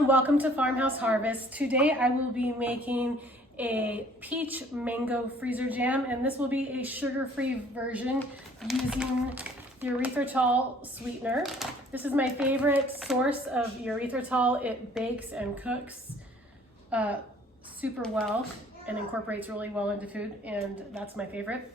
everyone, welcome to Farmhouse Harvest. Today I will be making a peach mango freezer jam, and this will be a sugar-free version using erythritol sweetener. This is my favorite source of erythritol. It bakes and cooks super well and incorporates really well into food, and that's my favorite.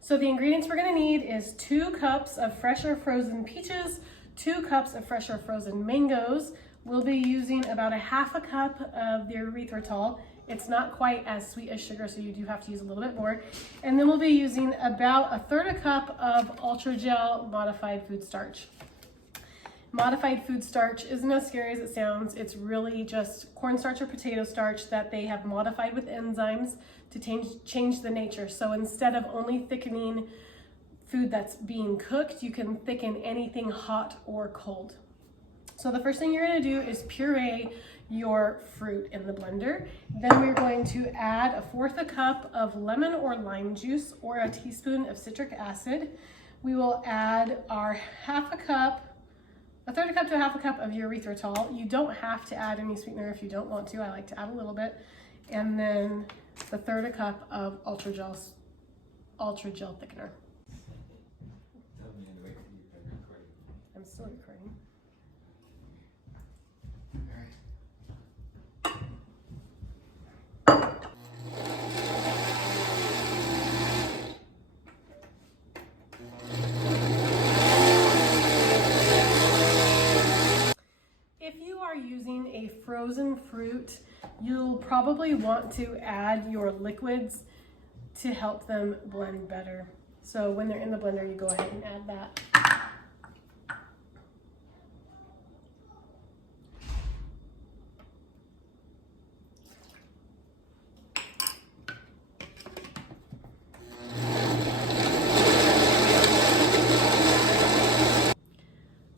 So the ingredients we're gonna need is 2 cups of fresh or frozen peaches, 2 cups of fresh or frozen mangoes. We'll be using about 1/2 cup of the erythritol. It's not quite as sweet as sugar, so you do have to use a little bit more. And then we'll be using about 1/3 cup of ultra gel modified food starch. Modified food starch isn't as scary as it sounds. It's really just cornstarch or potato starch that they have modified with enzymes to change the nature. So instead of only thickening food that's being cooked, you can thicken anything hot or cold. So the first thing you're gonna do is puree your fruit in the blender. Then we're going to add 1/4 cup of lemon or lime juice or a teaspoon of citric acid. We will add our 1/2 cup, 1/3 cup to 1/2 cup of erythritol. You don't have to add any sweetener if you don't want to. I like to add a little bit. And then 1/3 cup of ultra gel thickener. I'm still recording. If you are using a frozen fruit, you'll probably want to add your liquids to help them blend better. So when they're in the blender, you go ahead and add that.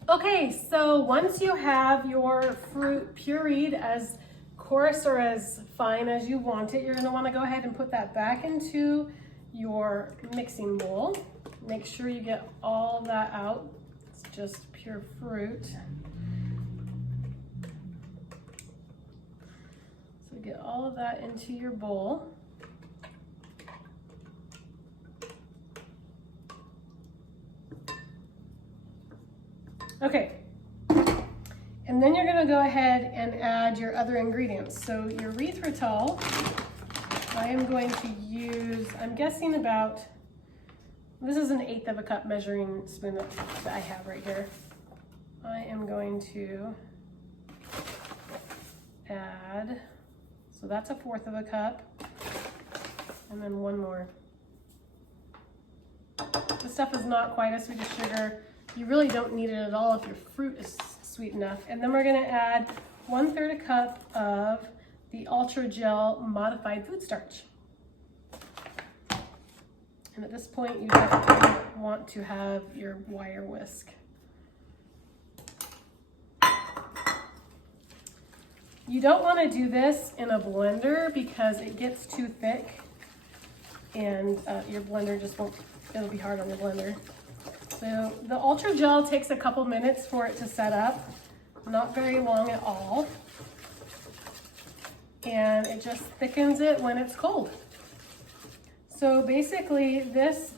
Okay, so once you have your fruit pureed as coarse or as fine as you want it, you're gonna wanna go ahead and put that back into your mixing bowl. Make sure you get all that out. It's just pure fruit. So get all of that into your bowl. Okay, and then you're gonna go ahead and add your other ingredients. So your erythritol, I am going to use, I'm guessing about, this is 1/8 cup measuring spoon that I have right here. I am going to add, so that's 1/4 cup, and then 1 more. This stuff is not quite as sweet as sugar. You really don't need it at all if your fruit is sweet enough. And then we're gonna add 1/3 cup of the ultra gel modified food starch. And at this point, you definitely want to have your wire whisk. You don't wanna do this in a blender because it gets too thick and your blender just won't, it'll be hard on your blender. So the ultra gel takes a couple minutes for it to set up, not very long at all. And it just thickens it when it's cold. So basically this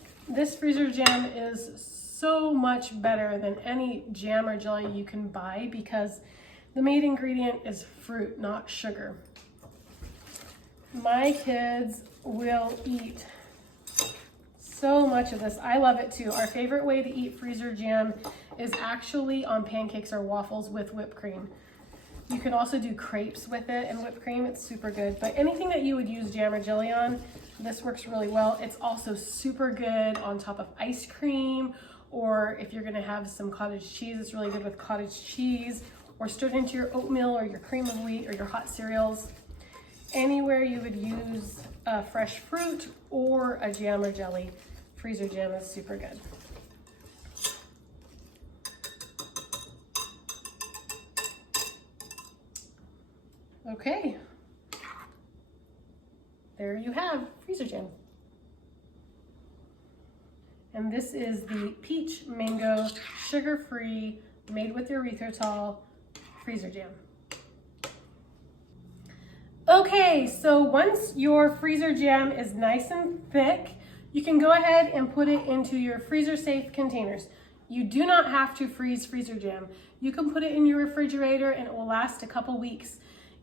freezer jam is so much better than any jam or jelly you can buy because the main ingredient is fruit, not sugar. My kids will eat so much of this. I love it too. Our favorite way to eat freezer jam is actually on pancakes or waffles with whipped cream. You can also do crepes with it and whipped cream. It's super good. But anything that you would use jam or jelly on, this works really well. It's also super good on top of ice cream, or if you're gonna have some cottage cheese, it's really good with cottage cheese, or stirred into your oatmeal or your cream of wheat or your hot cereals. Anywhere you would use fresh fruit or a jam or jelly, freezer jam is super good. Okay, there you have freezer jam. And this is the peach mango sugar-free made with erythritol freezer jam. Okay, so once your freezer jam is nice and thick, you can go ahead and put it into your freezer safe containers. You do not have to freeze freezer jam. You can put it in your refrigerator and it will last a couple weeks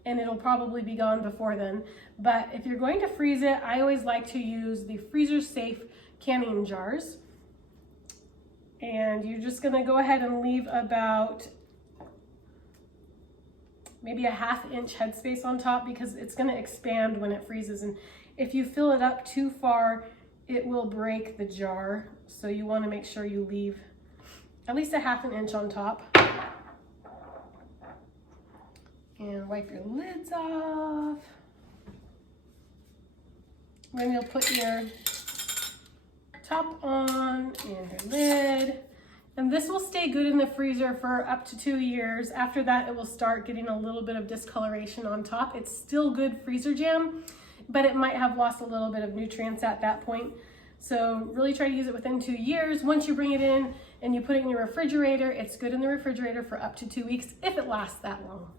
and it'll probably be gone before then. But if you're going to freeze it, I always like to use the freezer safe canning jars. And you're just gonna go ahead and leave about maybe a ½ inch headspace on top because it's gonna expand when it freezes. And if you fill it up too far, it will break the jar. So you wanna make sure you leave at least a ½ inch on top. And wipe your lids off. Then you'll put your top on and your lid. And this will stay good in the freezer for up to 2 years. After that, it will start getting a little bit of discoloration on top. It's still good freezer jam, but it might have lost a little bit of nutrients at that point. So really try to use it within 2 years. Once you bring it in and you put it in your refrigerator, it's good in the refrigerator for up to 2 weeks if it lasts that long.